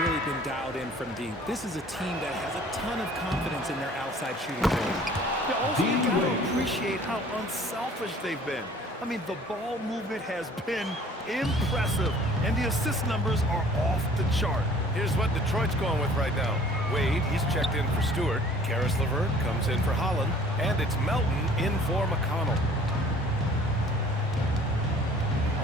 really been dialed in from deep. This is a team that has a ton of confidence in their outside shooting ability. Also, you got to appreciate how unselfish they've been. I mean, the ball movement has been impressive, and the assist numbers are off the chart. Here's what Detroit's going with right now. Wade, he's checked in for Stewart. Karis LeVert comes in for Holland. And it's Melton in for McConnell.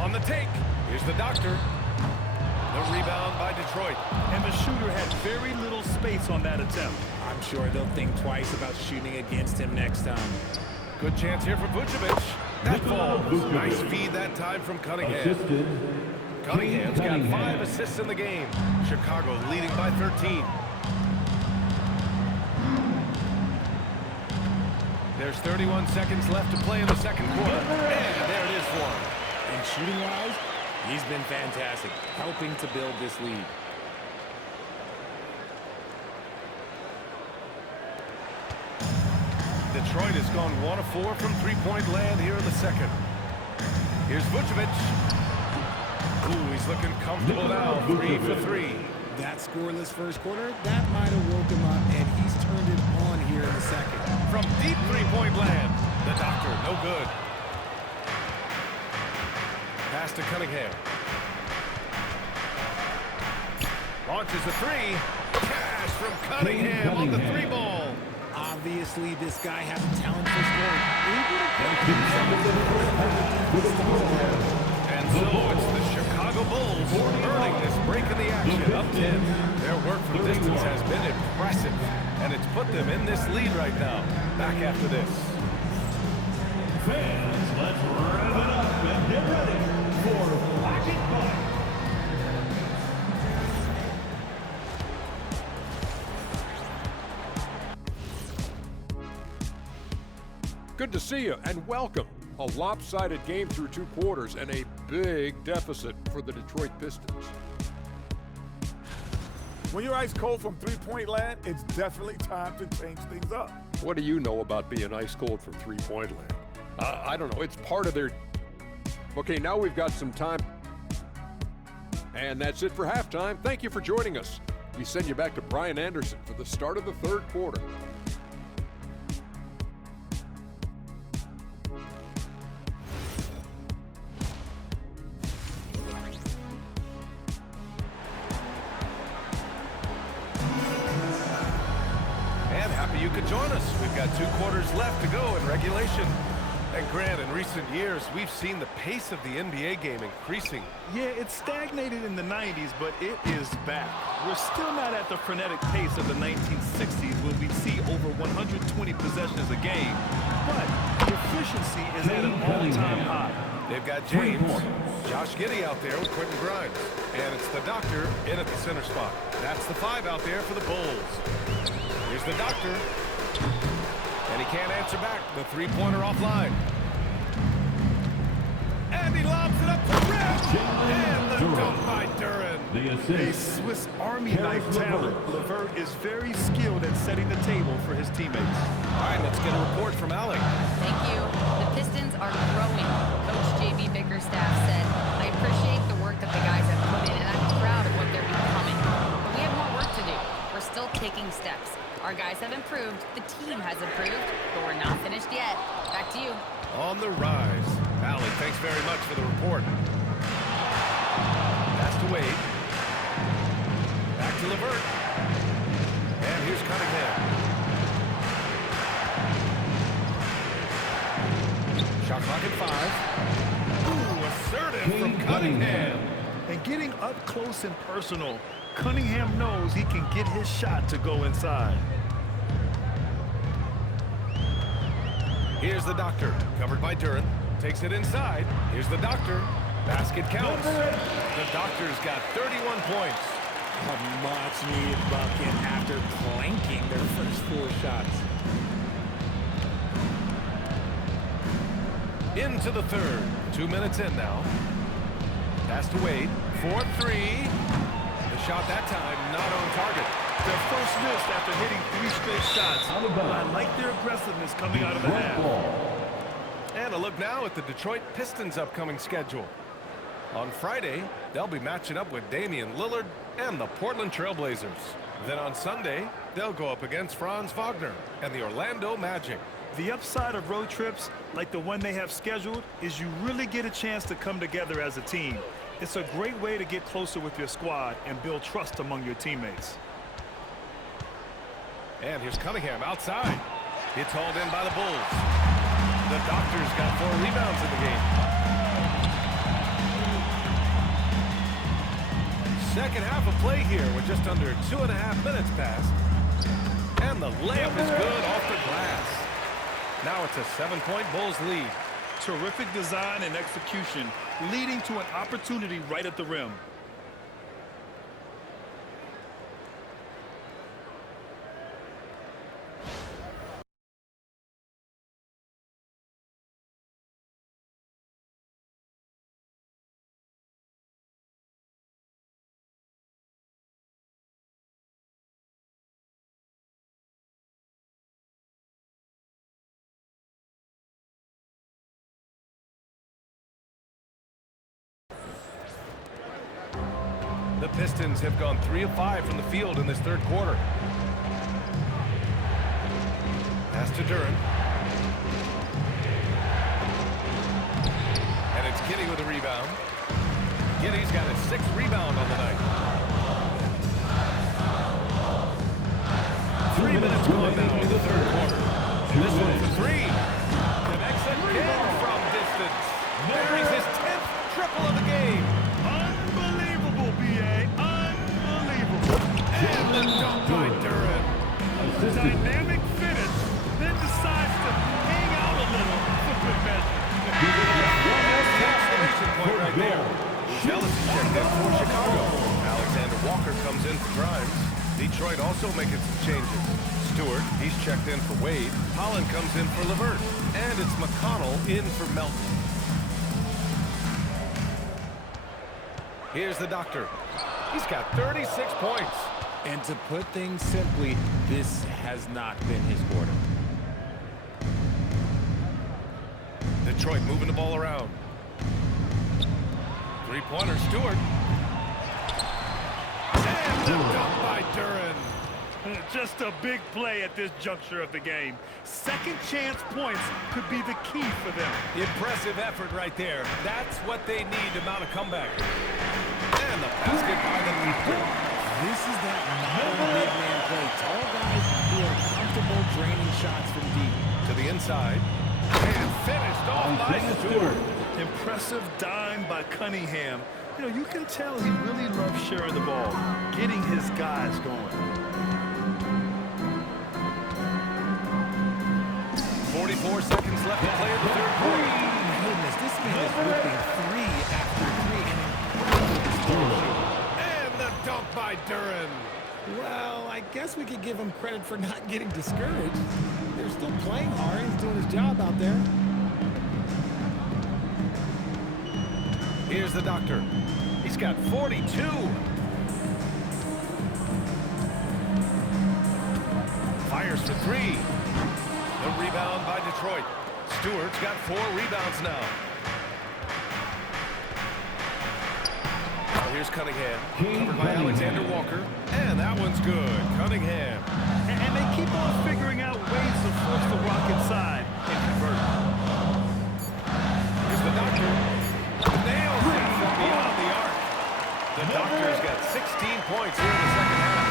On the take, here's the doctor. The rebound by Detroit. And the shooter had very little space on that attempt. I'm sure they'll think twice about shooting against him next time. Good chance here for Vucevic. That falls. Nice feed that time from Cunningham. Cunningham's got 5 assists in the game. Chicago leading by 13. There's 31 seconds left to play in the second quarter. And there it is for him. And shooting-wise, he's been fantastic, helping to build this lead. Detroit has gone 1 of 4 from three-point land here in the second. Here's Vucevic. Ooh, he's looking comfortable now. 3 for 3. That scoreless first quarter, that might have woke him up, and he's turned it on here in the second. From deep three-point land, the doctor, no good. Pass to Cunningham. Launches a three. Cash from Cunningham on the 3-ball. Obviously, this guy has a talent for scoring. And so it's the Chicago Bulls earning this break in the action. Up 10. Their work from distance has been impressive, and it's put them in this lead right now. Back after this. Fans, let's rev it up and get ready for Black and White. Good to see you and welcome. A lopsided game through 2 quarters and a big deficit for the Detroit Pistons. When you're ice cold from three-point land, it's definitely time to change things up. What do you know about being ice cold from three-point land? I don't know. It's part of their... Okay, now we've got some time. And that's it for halftime. Thank you for joining us. We send you back to Brian Anderson for the start of the third quarter. You could join us. We've got 2 quarters left to go in regulation. And Grant, in recent years, we've seen the pace of the NBA game increasing. Yeah, it stagnated in the 90s, but it is back. We're still not at the frenetic pace of the 1960s when we see over 120 possessions a game. But efficiency is at an all-time high. They've got James, Josh Giddey out there with Quentin Grimes. And it's the doctor in at the center spot. That's the 5 out there for the Bulls. Here's the doctor. And he can't answer back. The 3-pointer offline. And he lobs it up to rim. And the dunk by Duren. A Swiss Army knife talent. LeVert is very skilled at setting the table for his teammates. All right, let's get a report from Allie. Thank you. The Pistons are growing. Coach J.B. Bickerstaff said, I appreciate the work that the guys have put in, and I'm proud of what they're becoming. But we have more work to do. We're still taking steps. Our guys have improved, the team has improved, but we're not finished yet. Back to you. On the rise. Allie, thanks very much for the report. Pass to Wade. Back to LeVert. And here's Cunningham. Shot clock at 5. Ooh, assertive from Cunningham. And getting up close and personal, Cunningham knows he can get his shot to go inside. Here's the doctor, covered by Duren. Takes it inside. Here's the doctor. Basket counts. The doctor's got 31 points. A much-needed bucket after clanking their first 4 shots. Into the third. 2 minutes in now. Pass to Wade. 4-3. The shot that time not on target. Their first miss after hitting 3 straight shots. But I like their aggressiveness coming out of the half. And a look now at the Detroit Pistons' upcoming schedule. On Friday, they'll be matching up with Damian Lillard and the Portland Trailblazers. Then on Sunday, they'll go up against Franz Wagner and the Orlando Magic. The upside of road trips, like the one they have scheduled, is you really get a chance to come together as a team. It's a great way to get closer with your squad and build trust among your teammates. And here's Cunningham outside. It's hauled in by the Bulls. The Doctors got 4 rebounds in the game. Second half of play here with just under 2.5 minutes passed. And the layup is good off the glass. Now it's a 7-point Bulls lead. Terrific design and execution, leading to an opportunity right at the rim. The Pistons have gone 3 of 5 from the field in this third quarter. Pass to Duren. And it's Giddey with a rebound. Giddey's got his 6th rebound on the night. 3 minutes gone now in the third quarter. This one for 3. Connects again from distance. Buries his 10th triple of the game. Unbelievable, B.A. Unbelievable. And the dunk by Duren. Dynamic finish, then decides to hang out a little for good measure. Exclamation point right there. Ellis is checked in for Chicago. Alexander Walker comes in for Grimes. Detroit also making some changes. Stewart, he's checked in for Wade. Holland comes in for LeVert. And it's McConnell in for Melton. Here's the Doctor. He's got 36 points. And to put things simply, this has not been his quarter. Detroit moving the ball around. Three-pointer, Stewart. And the dunk by Duren. Just a big play at this juncture of the game. Second chance points could be the key for them. Impressive effort right there. That's what they need to mount a comeback. And the basket by the Doctor. This is that modern big man play. Tall guys who are comfortable draining shots from deep. To the inside. And finished off by Stewart. Impressive dime by Cunningham. You know, you can tell he really loves sharing the ball, getting his guys going. 44 seconds left to play in the third quarter. Goodness, this man is whipping 3 after 3 and incredible. And the dunk by Duren. Well, I guess we could give him credit for not getting discouraged. They're still playing hard. He's doing his job out there. Here's the Doctor. He's got 42. Fires for 3. The rebound by Detroit. Stewart's got 4 rebounds now. Now here's Cunningham. Covered by Alexander Walker. And that one's good. Cunningham. And they keep on figuring out ways to force the rock inside and convert. Here's the Doctor. Nails it from beyond the arc. The Doctor's got 16 points here in the second half.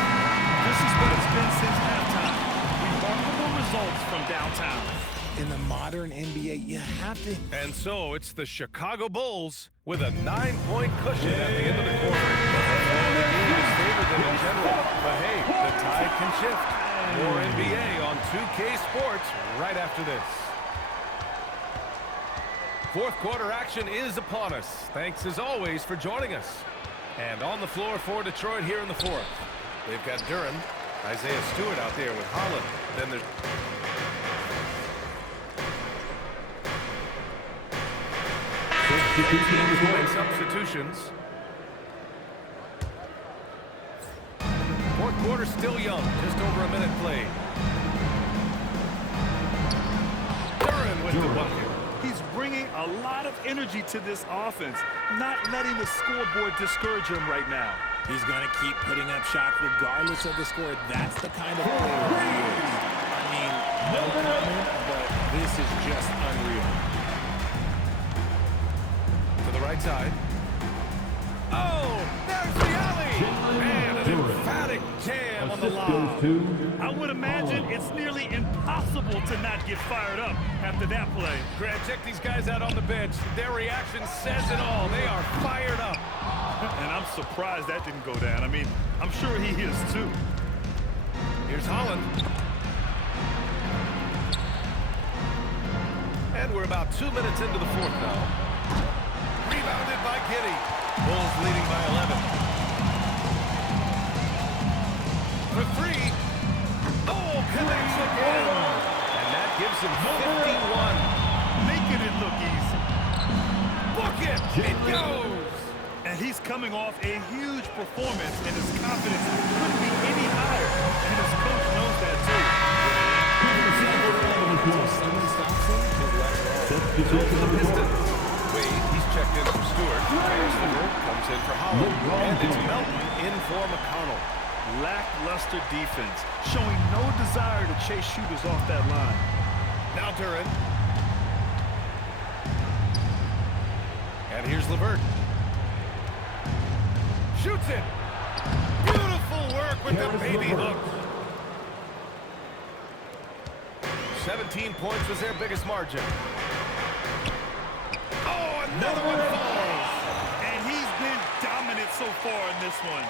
This is what it's been since halftime. Remarkable results from downtown. In the modern NBA, you have to... And so it's the Chicago Bulls with a 9-point cushion at the end of the quarter. The game is favored them in general, but hey, the tide can shift. More NBA on 2K Sports right after this. Fourth quarter action is upon us. Thanks as always for joining us. And on the floor for Detroit here in the fourth. They've got Duren, Isaiah Stewart out there with Holland. Then there's... Point substitutions. Fourth quarter still young, just over a minute played. Duren with the bucket. He's bringing a lot of energy to this offense, not letting the scoreboard discourage him right now. He's going to keep putting up shots regardless of the score. That's the kind of player he is. I mean, no comment, but this is just unreal. To the right side. Oh, there's the alley. And an emphatic jam on the lob. I would imagine it's nearly impossible to not get fired up after that play. Grant, check these guys out on the bench. Their reaction says it all. They are fired up. And I'm surprised that didn't go down. I mean, I'm sure he is too. Here's Holland. And we're about 2 minutes into the fourth now. Rebounded by Giddey. Bulls leading by 11. For three. Oh, connects again. And that gives him 51. Making it look easy. Book it. It goes. And he's coming off a huge performance, and his confidence couldn't be any higher. And his coach knows that too. Someone stops him, just let it roll. So for the Pistons. Wade, he's checked in for Stewart. Taylor comes in for Holland. And it's Melton in for McConnell. Lackluster defense, showing no desire to chase shooters off that line. Now Duran. And here's LeVert. Shoots it. Beautiful work with the baby hook. 17 points was their biggest margin. Oh, another one falls. And he's been dominant so far in this one.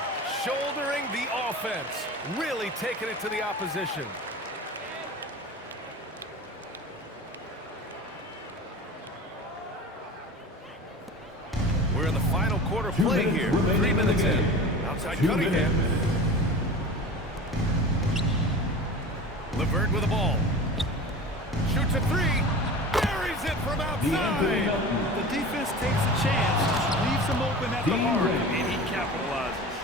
Shouldering the offense. Really taking it to the opposition. We're in the final quarter play here. 3 minutes in. Outside Cunningham. LeVert with the ball. Shoots a three. Buries it from outside. The defense takes a chance, leaves him open at the arc, and he capitalizes.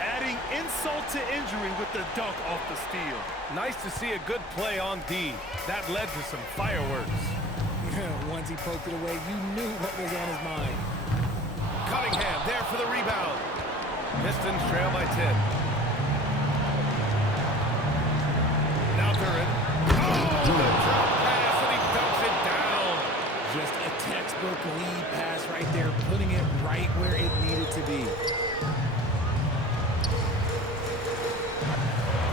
Adding insult to injury with the dunk off the steal. Nice to see a good play on D. That led to some fireworks. Once he poked it away, you knew what was on his mind. Cunningham there for the rebound. Pistons trail by 10. Now Duran. Oh, the drop pass, and he dunks it down. Just a textbook lead pass right there, putting it right where it needed to be.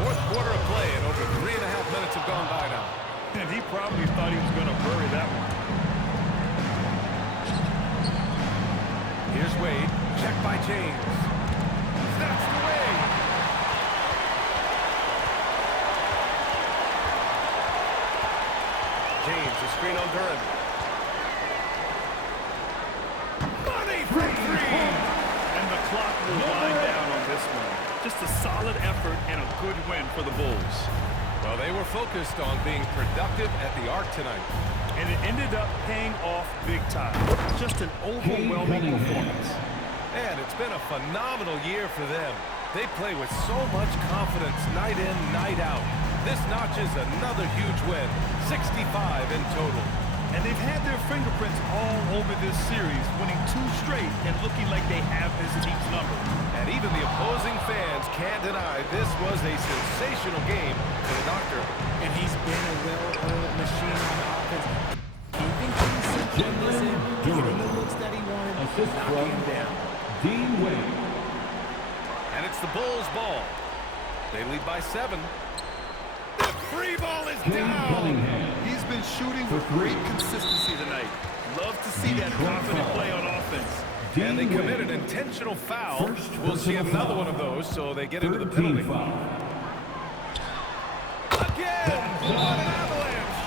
Fourth quarter of play, and over 3.5 minutes have gone by now. And he probably thought he was going to bury that one. Here's Wade. Checked by James. Snatched away. James, a screen on Duran. Money for three. And the clock will wind down on this one. Just a solid effort and a good win for the Bulls. Well, they were focused on being productive at the arc tonight. And it ended up paying off big time. Just an overwhelming performance. And it's been a phenomenal year for them. They play with so much confidence night in, night out. This notches another huge win, 65 in total. And they've had their fingerprints all over this series, winning 2 straight and looking like they have this Heat's number. And even the opposing fans can't deny this was a sensational game for the Doctor. And he's been a well-oiled machine on offense. Keeping things simple, listen, getting the looks that he wanted, knocking him down. Dean Wade. And it's the Bulls' ball. They lead by 7. The free ball is down. He's been shooting with great consistency tonight. Love to see that confident play on offense. And they committed an intentional foul. We'll see another one of those, so they get into the penalty. Again! What an avalanche!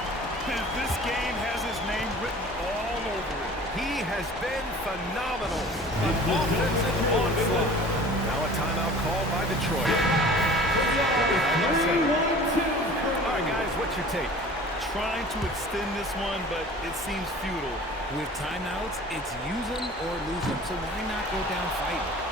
And this game has his name written all over it. He has been phenomenal. An offensive onslaught. Now a timeout called by Detroit. All right, guys, what's your take? Trying to extend this one, but it seems futile. With timeouts, it's use them or lose them, so why not go down fighting?